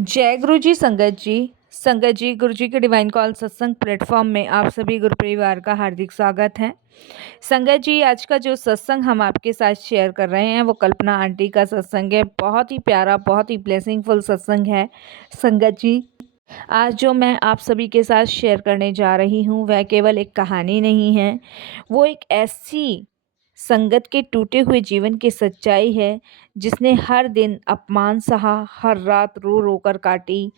जय गुरु जी संगत जी गुरु जी के डिवाइन कॉल सत्संग प्लेटफॉर्म में आप सभी गुरु परिवार का हार्दिक स्वागत है। संगत जी, आज का जो सत्संग हम आपके साथ शेयर कर रहे हैं वो कल्पना आंटी का सत्संग है। बहुत ही प्यारा, बहुत ही ब्लेसिंगफुल सत्संग है। संगत जी, आज जो मैं आप सभी के साथ शेयर करने जा रही हूँ वह केवल एक कहानी नहीं है, वो एक ऐसी संगत के टूटे हुए जीवन की सच्चाई है जिसने हर दिन अपमान सहा, हर रात रो रो कर काटी,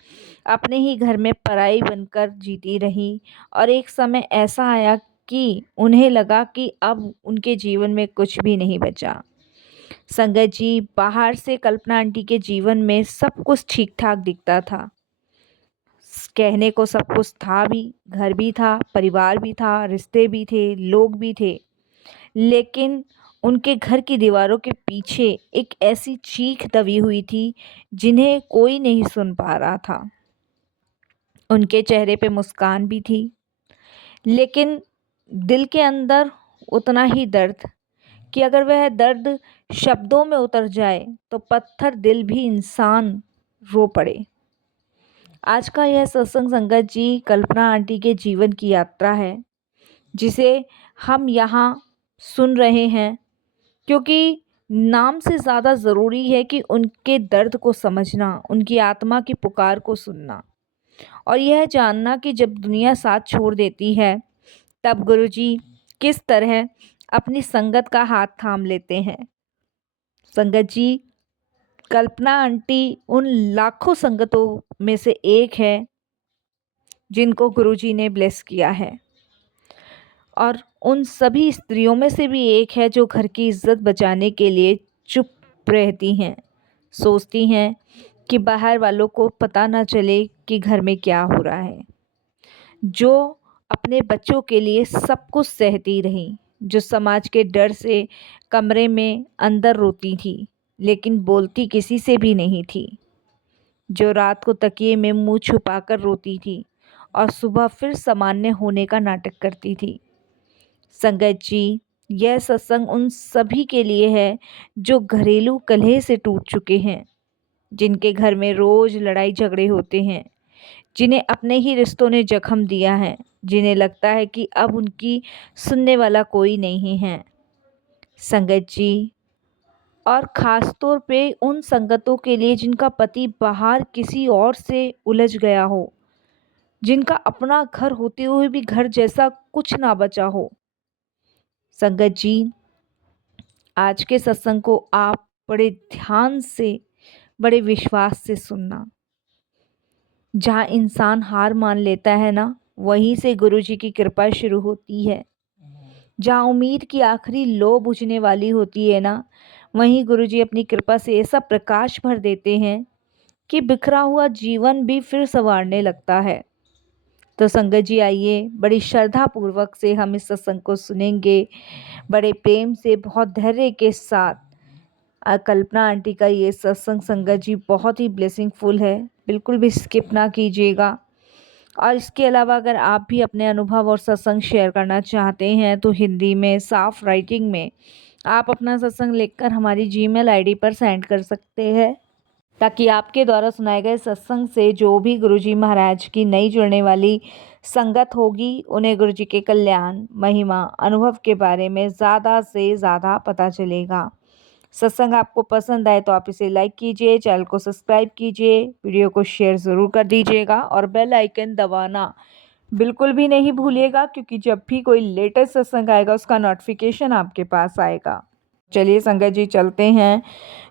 अपने ही घर में पराई बनकर जीती रही। और एक समय ऐसा आया कि उन्हें लगा कि अब उनके जीवन में कुछ भी नहीं बचा। संगत जी, बाहर से कल्पना आंटी के जीवन में सब कुछ ठीक ठाक दिखता था। कहने को सब कुछ था भी, घर भी था, परिवार भी था, रिश्ते भी थे, लोग भी थे, लेकिन उनके घर की दीवारों के पीछे एक ऐसी चीख दबी हुई थी जिन्हें कोई नहीं सुन पा रहा था। उनके चेहरे पे मुस्कान भी थी, लेकिन दिल के अंदर उतना ही दर्द कि अगर वह दर्द शब्दों में उतर जाए तो पत्थर दिल भी इंसान रो पड़े। आज का यह सत्संग संगत जी कल्पना आंटी के जीवन की यात्रा है, जिसे हम यहाँ सुन रहे हैं क्योंकि नाम से ज़्यादा ज़रूरी है कि उनके दर्द को समझना, उनकी आत्मा की पुकार को सुनना और यह जानना कि जब दुनिया साथ छोड़ देती है तब गुरुजी किस तरह अपनी संगत का हाथ थाम लेते हैं। संगत जी, कल्पना आंटी उन लाखों संगतों में से एक है जिनको गुरुजी ने ब्लेस किया है और उन सभी स्त्रियों में से भी एक है जो घर की इज्जत बचाने के लिए चुप रहती हैं, सोचती हैं कि बाहर वालों को पता ना चले कि घर में क्या हो रहा है, जो अपने बच्चों के लिए सब कुछ सहती रहीं, जो समाज के डर से कमरे में अंदर रोती थी लेकिन बोलती किसी से भी नहीं थी, जो रात को तकिए में मुंह छुपाकर रोती थी और सुबह फिर सामान्य होने का नाटक करती थी। संगत जी, यह सत्संग उन सभी के लिए है जो घरेलू कलह से टूट चुके हैं, जिनके घर में रोज लड़ाई झगड़े होते हैं, जिन्हें अपने ही रिश्तों ने जख्म दिया है, जिन्हें लगता है कि अब उनकी सुनने वाला कोई नहीं है। संगत जी, और ख़ास तौर पे उन संगतों के लिए जिनका पति बाहर किसी और से उलझ गया हो, जिनका अपना घर होते हुए भी घर जैसा कुछ ना बचा हो। संगत जी, आज के सत्संग को आप बड़े ध्यान से, बड़े विश्वास से सुनना। जहाँ इंसान हार मान लेता है ना, वहीं से गुरुजी की कृपा शुरू होती है। जहाँ उम्मीद की आखिरी लौ बुझने वाली होती है ना, वहीं गुरुजी अपनी कृपा से ऐसा प्रकाश भर देते हैं कि बिखरा हुआ जीवन भी फिर संवारने लगता है। तो संगत जी, आइए बड़ी श्रद्धा पूर्वक से हम इस सत्संग को सुनेंगे, बड़े प्रेम से, बहुत धैर्य के साथ। कल्पना आंटी का ये सत्संग संगत जी बहुत ही ब्लेसिंगफुल है, बिल्कुल भी स्किप ना कीजिएगा। और इसके अलावा अगर आप भी अपने अनुभव और सत्संग शेयर करना चाहते हैं तो हिंदी में साफ राइटिंग में आप अपना सत्संग लिखकर हमारी जीमेल आईडी पर सेंड कर सकते हैं, ताकि आपके द्वारा सुनाए गए सत्संग से जो भी गुरुजी महाराज की नई जुड़ने वाली संगत होगी उन्हें गुरुजी के कल्याण, महिमा, अनुभव के बारे में ज़्यादा से ज़्यादा पता चलेगा। सत्संग आपको पसंद आए तो आप इसे लाइक कीजिए, चैनल को सब्सक्राइब कीजिए, वीडियो को शेयर ज़रूर कर दीजिएगा और बेल आइकन दबाना बिल्कुल भी नहीं भूलिएगा, क्योंकि जब भी कोई लेटेस्ट सत्संग आएगा उसका नोटिफिकेशन आपके पास आएगा। चलिए संगत जी, चलते हैं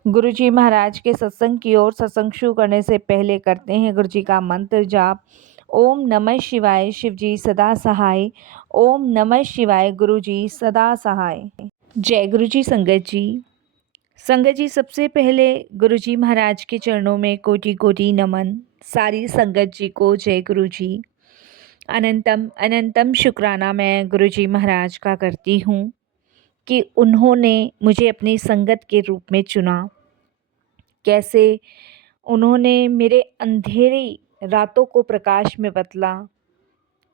गुरुजी महाराज के सत्संग की ओर। सत्संग शुरू करने से पहले करते हैं गुरुजी का मंत्र जाप। ओम नमः शिवाय, शिवजी सदा सहाय। ओम नमः शिवाय, गुरुजी सदा सहाय। जय गुरुजी संगत जी। संगत जी, सबसे पहले गुरुजी महाराज के चरणों में कोटि कोटि नमन। सारी संगत जी को जय गुरुजी। अनंतम अनंतम शुक्राना मैं गुरुजी महाराज का करती हूँ कि उन्होंने मुझे अपनी संगत के रूप में चुना। कैसे उन्होंने मेरे अंधेरी रातों को प्रकाश में बदला,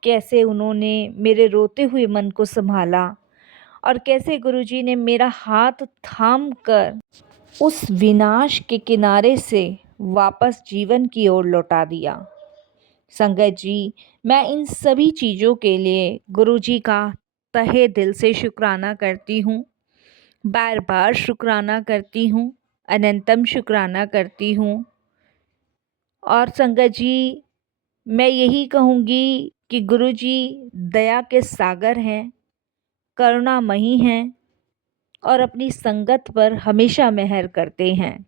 कैसे उन्होंने मेरे रोते हुए मन को संभाला और कैसे गुरुजी ने मेरा हाथ थाम कर उस विनाश के किनारे से वापस जीवन की ओर लौटा दिया। संगत जी, मैं इन सभी चीज़ों के लिए गुरुजी का तहे दिल से शुक्राना करती हूँ, बार बार शुक्राना करती हूँ, अनंतम शुक्राना करती हूँ। और संगत जी, मैं यही कहूँगी कि गुरुजी दया के सागर हैं, करुणामयी हैं और अपनी संगत पर हमेशा मेहर करते हैं।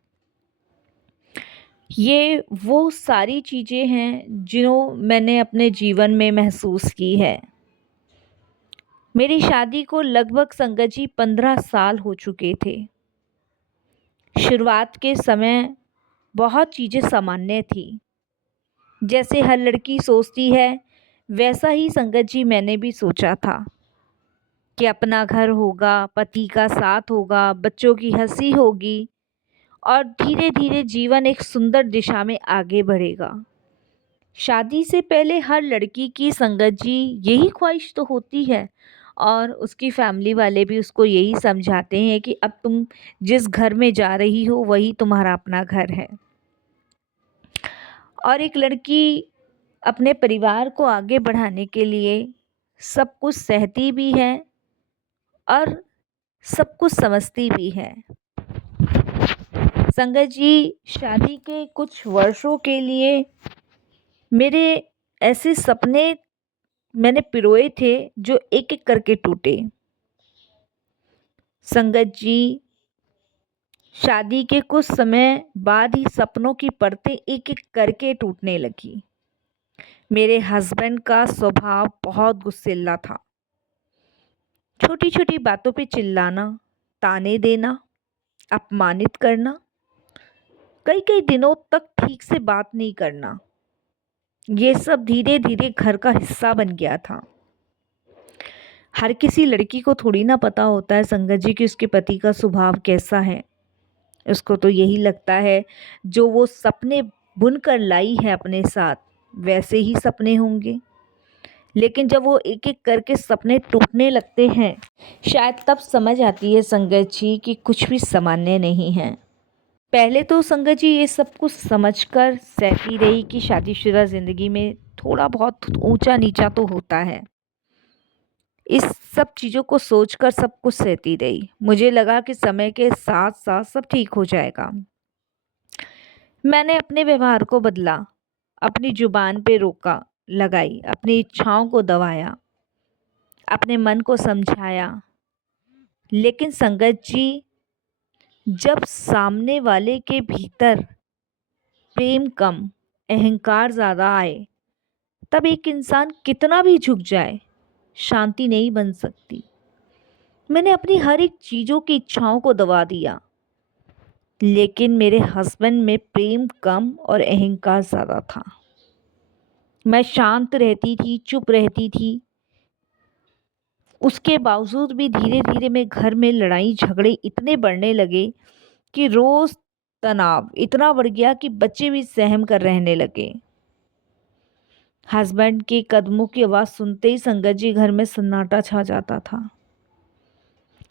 ये वो सारी चीज़ें हैं जो मैंने अपने जीवन में महसूस की है। मेरी शादी को लगभग संगत जी 15 साल हो चुके थे। शुरुआत के समय बहुत चीज़ें सामान्य थी। जैसे हर लड़की सोचती है, वैसा ही संगत जी मैंने भी सोचा था कि अपना घर होगा, पति का साथ होगा, बच्चों की हंसी होगी और धीरे धीरे जीवन एक सुंदर दिशा में आगे बढ़ेगा। शादी से पहले हर लड़की की संगत जी यही ख्वाहिश तो होती है और उसकी फैमिली वाले भी उसको यही समझाते हैं कि अब तुम जिस घर में जा रही हो वही तुम्हारा अपना घर है। और एक लड़की अपने परिवार को आगे बढ़ाने के लिए सब कुछ सहती भी है और सब कुछ समझती भी है। संगत जी, शादी के कुछ वर्षों के लिए मेरे ऐसे सपने मैंने पिरोए थे जो एक एक करके टूटे। संगत जी, शादी के कुछ समय बाद ही सपनों की परतें एक एक करके टूटने लगी। मेरे हस्बैंड का स्वभाव बहुत गुस्सैला था। छोटी छोटी बातों पे चिल्लाना, ताने देना, अपमानित करना, कई कई दिनों तक ठीक से बात नहीं करना, ये सब धीरे धीरे घर का हिस्सा बन गया था। हर किसी लड़की को थोड़ी ना पता होता है संगत जी कि उसके पति का स्वभाव कैसा है। उसको तो यही लगता है जो वो सपने बुनकर लाई है अपने साथ वैसे ही सपने होंगे। लेकिन जब वो एक एक करके सपने टूटने लगते हैं, शायद तब समझ आती है संगत जी कि कुछ भी सामान्य नहीं है। पहले तो संगत जी ये सब कुछ समझकर सहती रही कि शादीशुदा ज़िंदगी में थोड़ा बहुत ऊंचा नीचा तो होता है। इस सब चीज़ों को सोचकर सब कुछ सहती रही। मुझे लगा कि समय के साथ साथ सब ठीक हो जाएगा। मैंने अपने व्यवहार को बदला, अपनी जुबान पे रोका लगाई, अपनी इच्छाओं को दबाया, अपने मन को समझाया। लेकिन संगत जी, जब सामने वाले के भीतर प्रेम कम, अहंकार ज़्यादा आए, तब एक इंसान कितना भी झुक जाए, शांति नहीं बन सकती। मैंने अपनी हर एक चीज़ों की इच्छाओं को दबा दिया, लेकिन मेरे हस्बैंड में प्रेम कम और अहंकार ज़्यादा था। मैं शांत रहती थी, चुप रहती थी, उसके बावजूद भी धीरे धीरे में घर में लड़ाई झगड़े इतने बढ़ने लगे कि रोज़ तनाव इतना बढ़ गया कि बच्चे भी सहम कर रहने लगे। हस्बैंड के कदमों की आवाज़ सुनते ही संगत जी घर में सन्नाटा छा जाता था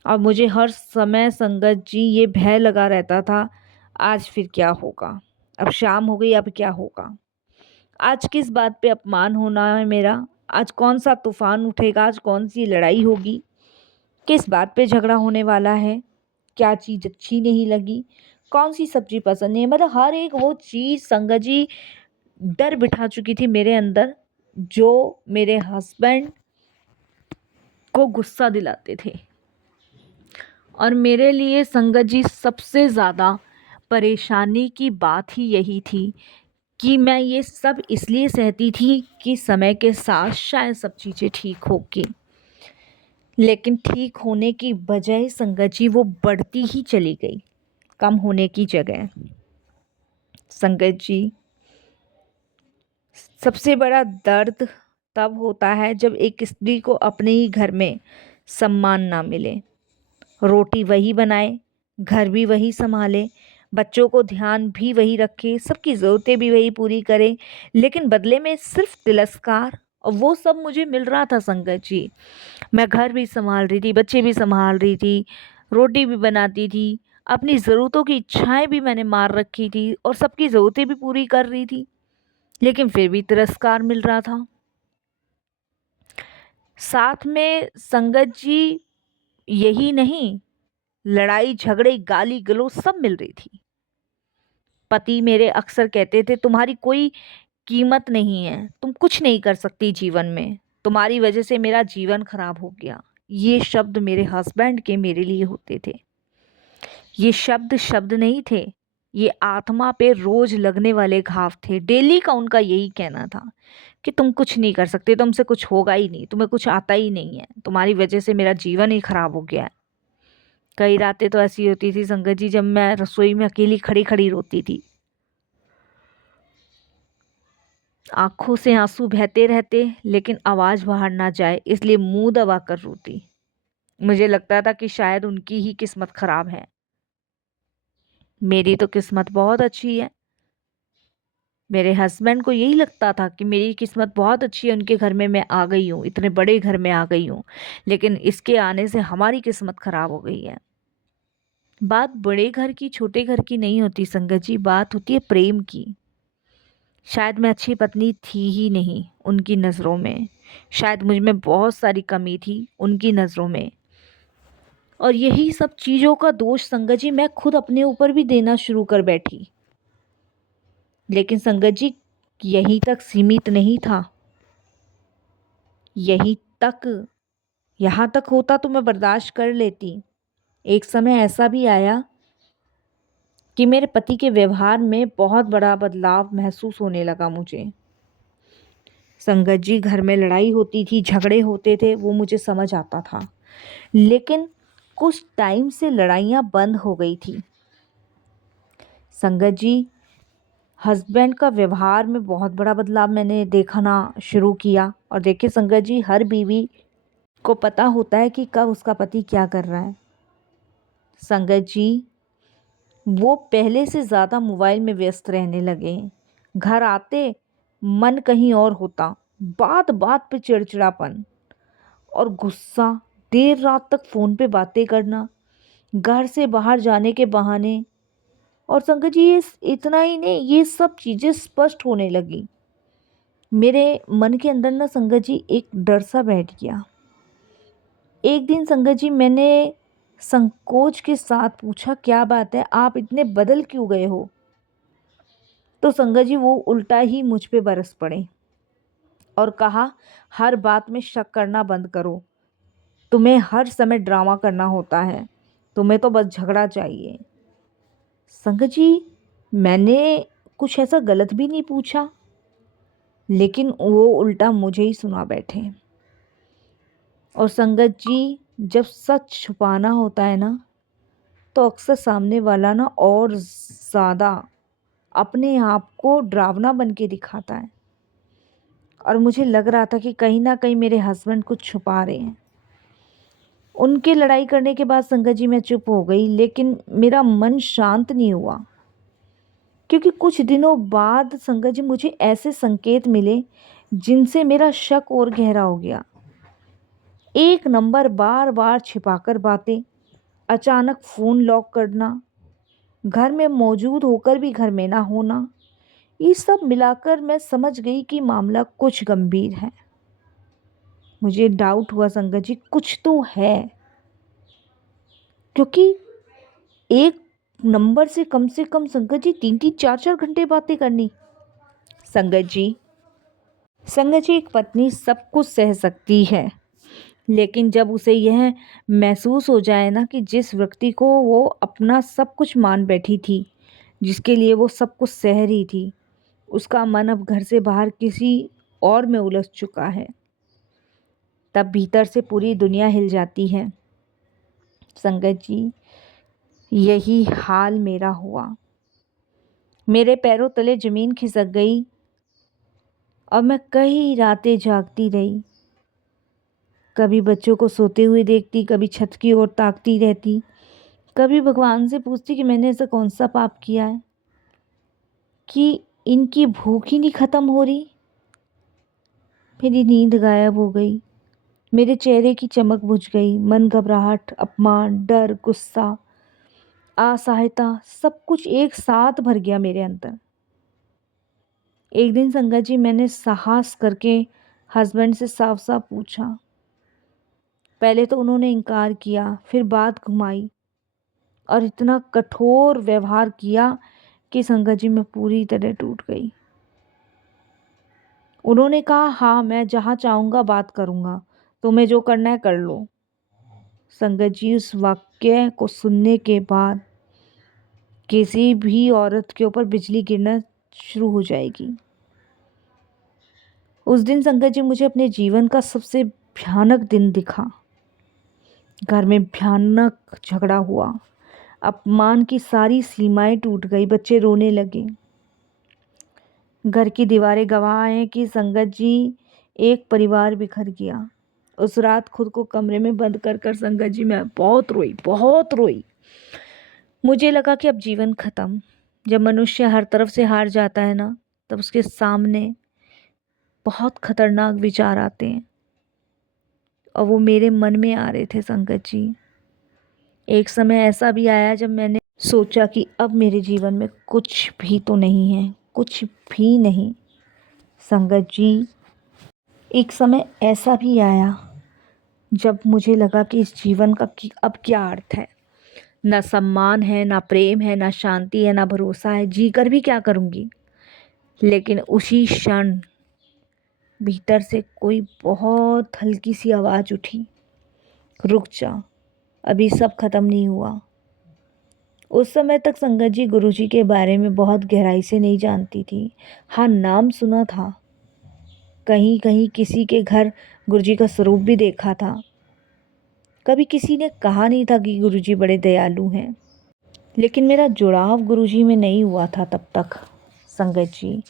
और मुझे हर समय संगत जी ये भय लगा रहता था, आज फिर क्या होगा, अब शाम हो गई, अब क्या होगा, आज किस बात पे अपमान होना है मेरा, आज कौन सा तूफान उठेगा, आज कौन सी लड़ाई होगी, किस बात पे झगड़ा होने वाला है, क्या चीज़ अच्छी नहीं लगी, कौन सी सब्जी पसंद नहीं है। मतलब हर एक वो चीज़ संगत जी डर बिठा चुकी थी मेरे अंदर, जो मेरे हस्बैंड को गुस्सा दिलाते थे। और मेरे लिए संगत जी सबसे ज़्यादा परेशानी की बात ही यही थी कि मैं ये सब इसलिए सहती थी कि समय के साथ शायद सब चीज़ें ठीक होगी, लेकिन ठीक होने की बजाय संगत जी वो बढ़ती ही चली गई, कम होने की जगह। संगत जी, सबसे बड़ा दर्द तब होता है जब एक स्त्री को अपने ही घर में सम्मान ना मिले। रोटी वही बनाए, घर भी वही संभाले, बच्चों को ध्यान भी वही रखे, सबकी ज़रूरतें भी वही पूरी करे, लेकिन बदले में सिर्फ तिरस्कार। और वो सब मुझे मिल रहा था संगत जी। मैं घर भी संभाल रही थी, बच्चे भी संभाल रही थी, रोटी भी बनाती थी, अपनी ज़रूरतों की इच्छाएं भी मैंने मार रखी थी और सबकी ज़रूरतें भी पूरी कर रही थी, लेकिन फिर भी तिरस्कार मिल रहा था। साथ में संगत जी, यही नहीं, लड़ाई झगड़े गाली गलौज सब मिल रही थी। पति मेरे अक्सर कहते थे, तुम्हारी कोई कीमत नहीं है, तुम कुछ नहीं कर सकती जीवन में, तुम्हारी वजह से मेरा जीवन खराब हो गया। ये शब्द मेरे हस्बैंड के मेरे लिए होते थे। ये शब्द शब्द नहीं थे, ये आत्मा पे रोज लगने वाले घाव थे। डेली का उनका यही कहना था कि तुम कुछ नहीं कर सकते, तुमसे कुछ होगा ही नहीं, तुम्हें कुछ आता ही नहीं है, तुम्हारी वजह से मेरा जीवन ही खराब हो गया है। कई रातें तो ऐसी होती थी संगत जी, जब मैं रसोई में अकेली खड़ी खड़ी रोती थी। आंखों से आंसू बहते रहते, लेकिन आवाज बाहर ना जाए, इसलिए मुंह दबा कर रोती। मुझे लगता था कि शायद उनकी ही किस्मत खराब है, मेरी तो किस्मत बहुत अच्छी है। मेरे हस्बैंड को यही लगता था कि मेरी किस्मत बहुत अच्छी है, उनके घर में मैं आ गई हूँ, इतने बड़े घर में आ गई हूँ, लेकिन इसके आने से हमारी किस्मत खराब हो गई है। बात बड़े घर की छोटे घर की नहीं होती संगत जी, बात होती है प्रेम की। शायद मैं अच्छी पत्नी थी ही नहीं उनकी नज़रों में, शायद मुझ में बहुत सारी कमी थी उनकी नज़रों में, और यही सब चीज़ों का दोष संगत जी मैं खुद अपने ऊपर भी देना शुरू कर बैठी। लेकिन संगत जी, यहीं तक सीमित नहीं था। यहीं तक, यहाँ तक होता तो मैं बर्दाश्त कर लेती। एक समय ऐसा भी आया कि मेरे पति के व्यवहार में बहुत बड़ा बदलाव महसूस होने लगा मुझे। संगत जी, घर में लड़ाई होती थी, झगड़े होते थे, वो मुझे समझ आता था, लेकिन कुछ टाइम से लड़ाइयाँ बंद हो गई थी। संगत जी, हस्बैंड का व्यवहार में बहुत बड़ा बदलाव मैंने देखना शुरू किया। और देखिए संगत जी, हर बीवी को पता होता है कि कब उसका पति क्या कर रहा है। संगत जी, वो पहले से ज़्यादा मोबाइल में व्यस्त रहने लगे हैं। घर आते मन कहीं और होता, बात बात पे चिड़चिड़ापन और गुस्सा, देर रात तक फ़ोन पे बातें करना, घर से बाहर जाने के बहाने। और संगत जी, ये इतना ही नहीं, ये सब चीज़ें स्पष्ट होने लगी। मेरे मन के अंदर ना संगत जी एक डर सा बैठ गया। एक दिन संगत जी, मैंने संकोच के साथ पूछा, क्या बात है, आप इतने बदल क्यों गए हो? तो संगत जी वो उल्टा ही मुझ पे बरस पड़े और कहा, हर बात में शक करना बंद करो, तुम्हें हर समय ड्रामा करना होता है, तुम्हें तो बस झगड़ा चाहिए। संगत जी, मैंने कुछ ऐसा गलत भी नहीं पूछा, लेकिन वो उल्टा मुझे ही सुना बैठे। और संगत जी, जब सच छुपाना होता है ना, तो अक्सर सामने वाला ना और ज़्यादा अपने आप को डरावना बन के दिखाता है। और मुझे लग रहा था कि कहीं ना कहीं मेरे हस्बैंड कुछ छुपा रहे हैं। उनके लड़ाई करने के बाद संगत जी मैं चुप हो गई, लेकिन मेरा मन शांत नहीं हुआ, क्योंकि कुछ दिनों बाद संगत जी मुझे ऐसे संकेत मिले जिनसे मेरा शक और गहरा हो गया। एक नंबर बार बार छिपाकर बातें, अचानक फ़ोन लॉक करना, घर में मौजूद होकर भी घर में ना होना, ये सब मिलाकर मैं समझ गई कि मामला कुछ गंभीर है। मुझे डाउट हुआ संगत जी, कुछ तो है, क्योंकि एक नंबर से कम संगत जी 3-3 4-4 घंटे बातें करनी। संगत जी, एक पत्नी सब कुछ सह सकती है, लेकिन जब उसे यह महसूस हो जाए ना कि जिस व्यक्ति को वो अपना सब कुछ मान बैठी थी, जिसके लिए वो सब कुछ सह रही थी, उसका मन अब घर से बाहर किसी और में उलझ चुका है, तब भीतर से पूरी दुनिया हिल जाती है। संगत जी, यही हाल मेरा हुआ। मेरे पैरों तले ज़मीन खिसक गई और मैं कई रातें जागती रही। कभी बच्चों को सोते हुए देखती, कभी छत की ओर ताकती रहती, कभी भगवान से पूछती कि मैंने ऐसा कौन सा पाप किया है कि इनकी भूख ही नहीं ख़त्म हो रही। मेरी नींद गायब हो गई, मेरे चेहरे की चमक बुझ गई, मन, घबराहट, अपमान, डर, गुस्सा, असहायता, सब कुछ एक साथ भर गया मेरे अंदर। एक दिन संगत जी मैंने साहस करके हस्बैंड से साफ साफ पूछा। पहले तो उन्होंने इनकार किया, फिर बात घुमाई और इतना कठोर व्यवहार किया कि संगत जी मैं पूरी तरह टूट गई। उन्होंने कहा, हाँ मैं जहाँ चाहूँगा बात करूँगा, तुम्हें जो करना है कर लो। संगत जी उस वाक्य को सुनने के बाद किसी भी औरत के ऊपर बिजली गिरना शुरू हो जाएगी। उस दिन संगत जी मुझे अपने जीवन का सबसे भयानक दिन दिखा। घर में भयानक झगड़ा हुआ, अपमान की सारी सीमाएं टूट गई, बच्चे रोने लगे। घर की दीवारें गवाह हैं कि संगत जी एक परिवार बिखर गया। उस रात खुद को कमरे में बंद कर कर संगत जी मैं बहुत रोई, बहुत रोई। मुझे लगा कि अब जीवन खत्म। जब मनुष्य हर तरफ से हार जाता है ना, तब उसके सामने बहुत खतरनाक विचार आते हैं और वो मेरे मन में आ रहे थे संगत जी। एक समय ऐसा भी आया जब मैंने सोचा कि अब मेरे जीवन में कुछ भी तो नहीं है, कुछ भी नहीं। संगत जी, एक समय ऐसा भी आया जब मुझे लगा कि इस जीवन का अब क्या अर्थ है। ना सम्मान है, ना प्रेम है, ना शांति है, ना भरोसा है, जी कर भी क्या करूँगी। लेकिन उसी क्षण भीतर से कोई बहुत हल्की सी आवाज़ उठी, रुक जा, अभी सब खत्म नहीं हुआ। उस समय तक संगत जी गुरुजी के बारे में बहुत गहराई से नहीं जानती थी। हाँ, नाम सुना था, कहीं कहीं किसी के घर गुरुजी का स्वरूप भी देखा था। कभी किसी ने कहा नहीं था कि गुरुजी बड़े दयालु हैं, लेकिन मेरा जुड़ाव गुरुजी में नहीं हुआ था तब तक। संगत जी,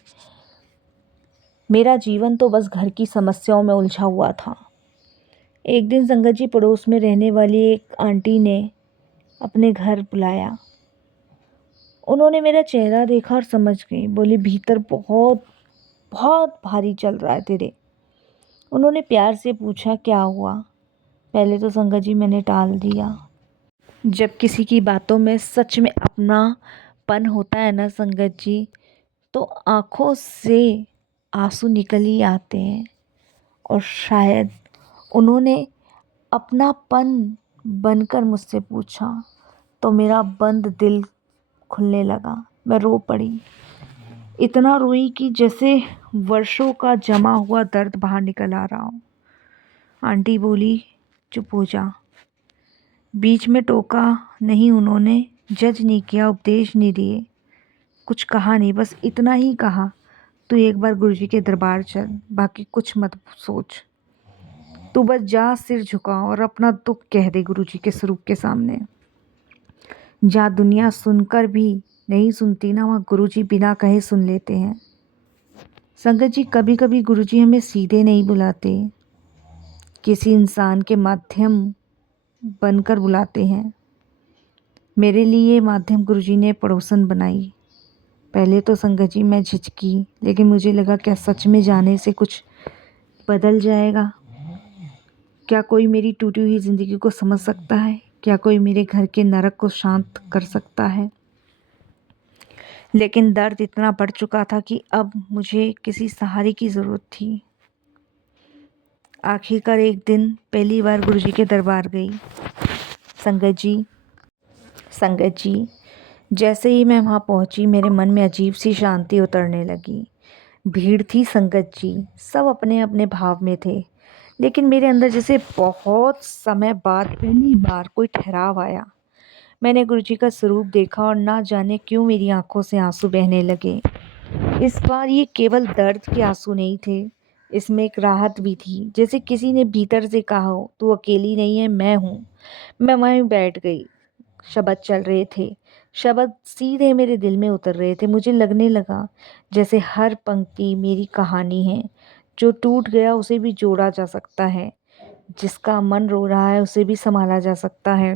मेरा जीवन तो बस घर की समस्याओं में उलझा हुआ था। एक दिन संगत जी पड़ोस में रहने वाली एक आंटी ने अपने घर बुलाया। उन्होंने मेरा चेहरा देखा और समझ गई। बोली, भीतर बहुत बहुत भारी चल रहा है तेरे। उन्होंने प्यार से पूछा, क्या हुआ। पहले तो संगत जी मैंने टाल दिया। जब किसी की बातों में सच में अपनापन होता है ना संगत जी, तो आँखों से आंसू निकल ही आते हैं। और शायद उन्होंने अपनापन बनकर मुझसे पूछा तो मेरा बंद दिल खुलने लगा। मैं रो पड़ी, इतना रोई कि जैसे वर्षों का जमा हुआ दर्द बाहर निकल आ रहा हो। आंटी बोली, चुप हो जा। बीच में टोका नहीं उन्होंने, जज नहीं किया, उपदेश नहीं दिए, कुछ कहा नहीं, बस इतना ही कहा, तू एक बार गुरुजी के दरबार चल, बाकी कुछ मत सोच। तू बस जा, सिर झुका और अपना दुख कह दे गुरुजी के स्वरूप के सामने। जहाँ दुनिया सुनकर भी नहीं सुनती ना, वहाँ गुरुजी बिना कहे सुन लेते हैं। संगत जी, कभी कभी गुरुजी हमें सीधे नहीं बुलाते, किसी इंसान के माध्यम बनकर बुलाते हैं। मेरे लिए माध्यम गुरुजी ने पड़ोसन बनाई। पहले तो संगत जी मैं झिझकी, लेकिन मुझे लगा क्या सच में जाने से कुछ बदल जाएगा। क्या कोई मेरी टूटी हुई ज़िंदगी को समझ सकता है? क्या कोई मेरे घर के नरक को शांत कर सकता है? लेकिन दर्द इतना बढ़ चुका था कि अब मुझे किसी सहारे की ज़रूरत थी। आखिरकार एक दिन पहली बार गुरुजी के दरबार गई। संगत जी, जैसे ही मैं वहाँ पहुँची, मेरे मन में अजीब सी शांति उतरने लगी। भीड़ थी संगत जी, सब अपने अपने भाव में थे, लेकिन मेरे अंदर जैसे बहुत समय बाद पहली बार कोई ठहराव आया। मैंने गुरुजी का स्वरूप देखा और ना जाने क्यों मेरी आंखों से आंसू बहने लगे। इस बार ये केवल दर्द के आंसू नहीं थे, इसमें एक राहत भी थी, जैसे किसी ने भीतर से कहा हो, तू अकेली नहीं है, मैं हूँ। मैं वहीं बैठ गई। शब्द चल रहे थे, शब्द सीधे मेरे दिल में उतर रहे थे। मुझे लगने लगा जैसे हर पंक्ति मेरी कहानी है। जो टूट गया उसे भी जोड़ा जा सकता है, जिसका मन रो रहा है उसे भी संभाला जा सकता है।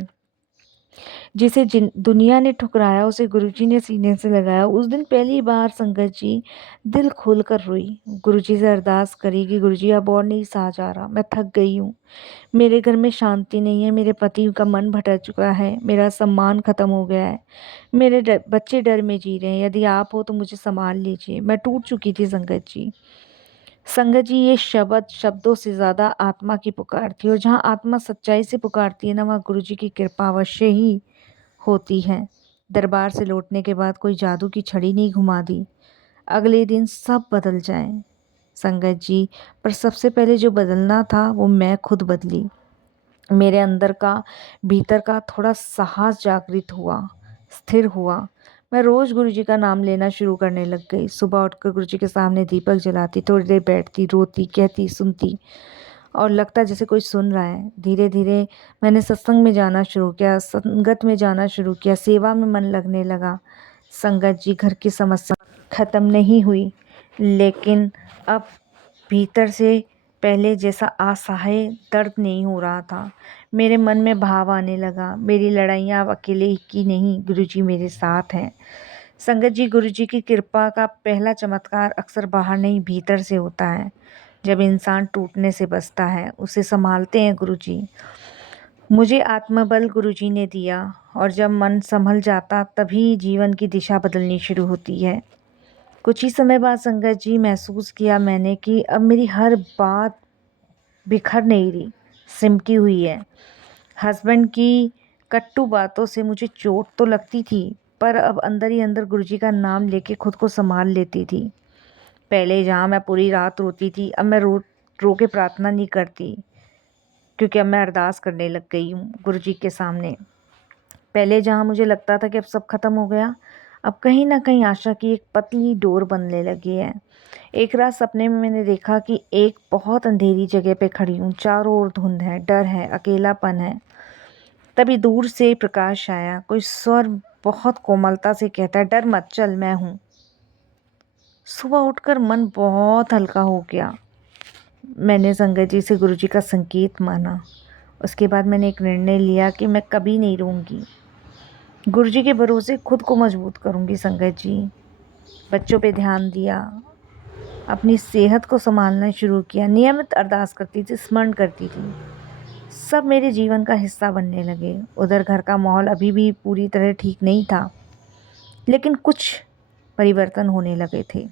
जिसे जिन दुनिया ने ठुकराया उसे गुरुजी ने सीने से लगाया। उस दिन पहली बार संगत जी दिल खोलकर रोई। गुरुजी से अरदास करी कि गुरुजी अब और नहीं सहा जा रहा, मैं थक गई हूँ। मेरे घर में शांति नहीं है, मेरे पति का मन भटक चुका है, मेरा सम्मान खत्म हो गया है, मेरे बच्चे डर में जी रहे हैं। यदि आप हो तो मुझे संभाल लीजिए। मैं टूट चुकी थी संगत जी। संगत जी, ये शब्द शब्दों से ज्यादा आत्मा की पुकार थी, और जहाँ आत्मा सच्चाई से पुकारती है ना, वहाँ गुरु जी की कृपा अवश्य ही होती है। दरबार से लौटने के बाद कोई जादू की छड़ी नहीं घुमा दी, अगले दिन सब बदल जाए संगत जी। पर सबसे पहले जो बदलना था वो मैं खुद बदली। मेरे अंदर का, भीतर का थोड़ा साहस जागृत हुआ, स्थिर हुआ। मैं रोज गुरुजी का नाम लेना शुरू करने लग गई। सुबह उठकर गुरुजी के सामने दीपक जलाती, थोड़ी देर बैठती, रोती, कहती, सुनती, और लगता जैसे कोई सुन रहा है। धीरे धीरे मैंने सत्संग में जाना शुरू किया, संगत में जाना शुरू किया, सेवा में मन लगने लगा। संगत जी, घर की समस्या खत्म नहीं हुई, लेकिन अब भीतर से पहले जैसा असहाय दर्द नहीं हो रहा था। मेरे मन में भाव आने लगा, मेरी लड़ाइयाँ अब अकेले की नहीं, गुरुजी मेरे साथ हैं। संगत जी, गुरुजी की कृपा का पहला चमत्कार अक्सर बाहर नहीं, भीतर से होता है। जब इंसान टूटने से बचता है, उसे संभालते हैं गुरुजी। मुझे आत्मबल गुरुजी ने दिया, और जब मन संभल जाता तभी जीवन की दिशा बदलनी शुरू होती है। कुछ ही समय बाद संगत जी, महसूस किया मैंने कि अब मेरी हर बात बिखर नहीं रही, सिमटी हुई है। हस्बैंड की कट्टू बातों से मुझे चोट तो लगती थी, पर अब अंदर ही अंदर गुरुजी का नाम लेके खुद को संभाल लेती थी। पहले जहाँ मैं पूरी रात रोती थी, अब मैं रो के प्रार्थना नहीं करती, क्योंकि अब मैं अरदास करने लग गई हूँ गुरुजी के सामने। पहले जहाँ मुझे लगता था कि अब सब खत्म हो गया, अब कहीं ना कहीं आशा की एक पतली डोर बनने लगी है। एक रात सपने में मैंने देखा कि एक बहुत अंधेरी जगह पे खड़ी हूँ, चारों ओर धुंध है, डर है, अकेलापन है। तभी दूर से प्रकाश आया, कोई स्वर बहुत कोमलता से कहता है, डर मत, चल, मैं हूँ। सुबह उठकर मन बहुत हल्का हो गया। मैंने संगत जी से गुरुजी का संकेत माना। उसके बाद मैंने एक निर्णय लिया कि मैं कभी नहीं रहूँगी, गुरुजी के भरोसे खुद को मजबूत करूँगी। संगत जी, बच्चों पे ध्यान दिया, अपनी सेहत को संभालना शुरू किया, नियमित अरदास करती थी, स्मरण करती थी। सब मेरे जीवन का हिस्सा बनने लगे। उधर घर का माहौल अभी भी पूरी तरह ठीक नहीं था, लेकिन कुछ परिवर्तन होने लगे थे।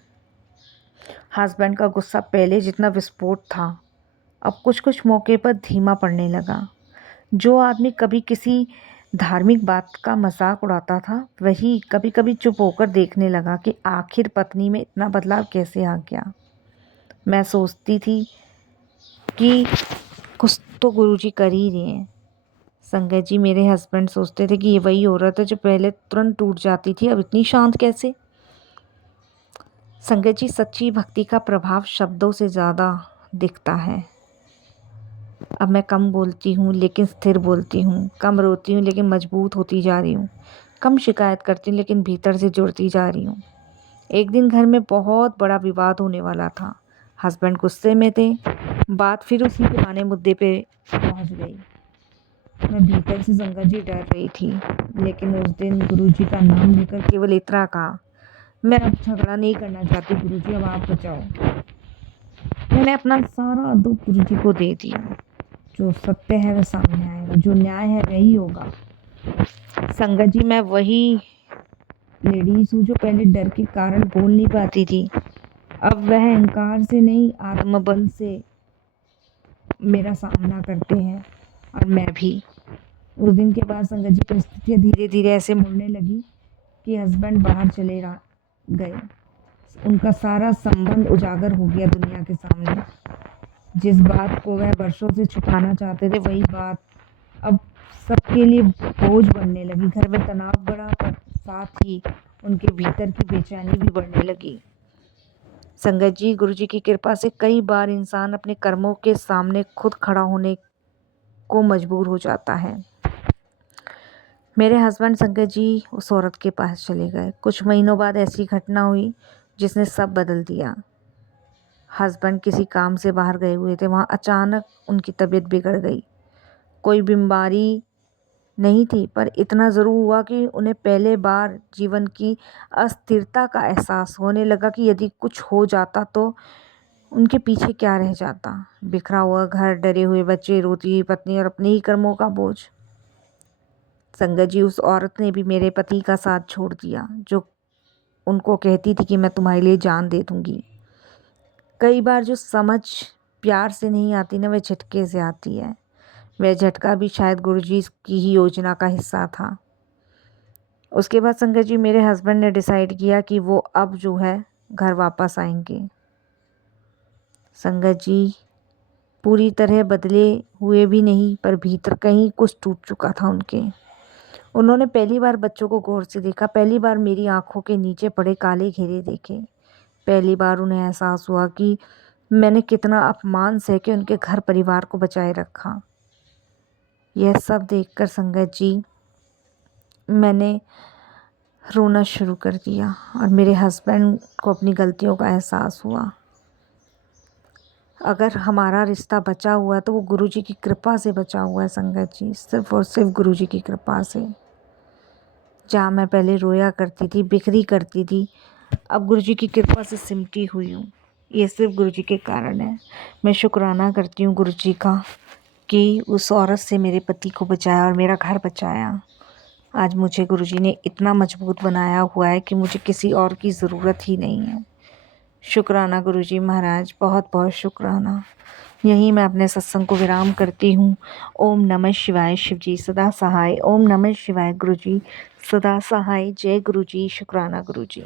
हस्बैंड का गुस्सा पहले जितना विस्फोट था, अब कुछ कुछ मौके पर धीमा पड़ने लगा। जो आदमी कभी किसी धार्मिक बात का मजाक उड़ाता था, वही कभी कभी चुप होकर देखने लगा कि आखिर पत्नी में इतना बदलाव कैसे आ गया। मैं सोचती थी कि कुछ तो गुरुजी कर ही रहे हैं। संगत जी, मेरे हस्बैंड सोचते थे कि ये वही औरत है जो पहले तुरंत टूट जाती थी, अब इतनी शांत कैसे। संगत जी, सच्ची भक्ति का प्रभाव शब्दों से ज़्यादा दिखता है। अब मैं कम बोलती हूँ लेकिन स्थिर बोलती हूँ, कम रोती हूँ लेकिन मजबूत होती जा रही हूँ, कम शिकायत करती हूँ लेकिन भीतर से जुड़ती जा रही हूँ। एक दिन घर में बहुत बड़ा विवाद होने वाला था। हस्बैंड गुस्से में थे, बात फिर उसी पुराने मुद्दे पे पहुँच गई। मैं भीतर से संगत जी डर रही थी, लेकिन उस दिन गुरुजी का नाम लेकर केवल इतना कहा, मैं अब झगड़ा नहीं करना चाहती गुरुजी, अब आप बचाओ। मैंने अपना सारा दुख गुरुजी को दे दिया। जो सत्य है वह सामने आएगा, जो न्याय है वही होगा। संगत जी, मैं वही लेडीज हूँ जो पहले डर के कारण बोल नहीं पाती थी। अब वह अहंकार से नहीं, आत्मबल से मेरा सामना करते हैं, और मैं भी। उस दिन के बाद संगत जी परिस्थितियाँ धीरे धीरे ऐसे मुड़ने लगी कि हस्बैंड बाहर चले गए। उनका सारा संबंध उजागर हो गया दुनिया के सामने। जिस बात को वह वर्षों से छुपाना चाहते थे, वही बात अब सबके लिए बोझ बनने लगी। घर में तनाव बढ़ा, पर साथ ही उनके भीतर की बेचैनी भी बढ़ने लगी। संगत जी, गुरुजी की कृपा से कई बार इंसान अपने कर्मों के सामने खुद खड़ा होने को मजबूर हो जाता है। मेरे हस्बैंड संगत जी उस औरत के पास चले गए। कुछ महीनों बाद ऐसी घटना हुई जिसने सब बदल दिया। हस्बैंड किसी काम से बाहर गए हुए थे, वहाँ अचानक उनकी तबीयत बिगड़ गई। कोई बीमारी नहीं थी, पर इतना ज़रूर हुआ कि उन्हें पहले बार जीवन की अस्थिरता का एहसास होने लगा कि यदि कुछ हो जाता तो उनके पीछे क्या रह जाता। बिखरा हुआ घर, डरे हुए बच्चे, रोती हुई पत्नी और अपने ही कर्मों का बोझ। संगत जी, उस औरत ने भी मेरे पति का साथ छोड़ दिया जो उनको कहती थी कि मैं तुम्हारे लिए जान दे दूंगी। कई बार जो समझ प्यार से नहीं आती ना, वह झटके से आती है। वह झटका भी शायद गुरुजी की ही योजना का हिस्सा था। उसके बाद संगत जी, मेरे हस्बैंड ने डिसाइड किया कि वो अब जो है घर वापस आएंगे। संगत जी, पूरी तरह बदले हुए भी नहीं, पर भीतर कहीं कुछ टूट चुका था उनके। उन्होंने पहली बार बच्चों को गौर से देखा, पहली बार मेरी आंखों के नीचे पड़े काले घेरे देखे। पहली बार उन्हें एहसास हुआ कि मैंने कितना अपमान सह के उनके घर परिवार को बचाए रखा। यह सब देखकर संगत जी, मैंने रोना शुरू कर दिया और मेरे हस्बैंड को अपनी गलतियों का एहसास हुआ। अगर हमारा रिश्ता बचा हुआ है तो वो गुरुजी की कृपा से बचा हुआ है संगत जी, सिर्फ और सिर्फ गुरुजी की कृपा से। जहाँ मैं पहले रोया करती थी, बिखरी करती थी, अब गुरुजी की कृपा से सिमटी हुई हूँ। ये सिर्फ गुरुजी के कारण है। मैं शुक्राना करती हूँ गुरुजी का कि उस औरत से मेरे पति को बचाया और मेरा घर बचाया। आज मुझे गुरुजी ने इतना मजबूत बनाया हुआ है कि मुझे किसी और की ज़रूरत ही नहीं है। शुक्राना गुरुजी महाराज, बहुत बहुत शुक्राना। यहीं मैं अपने सत्संग को विराम करती हूँ। ओम नमः शिवाय। शिवजी सदा सहाय। ओम नमः शिवाय। गुरुजी सदा सहाय। जय गुरुजी। शुक्राना गुरुजी।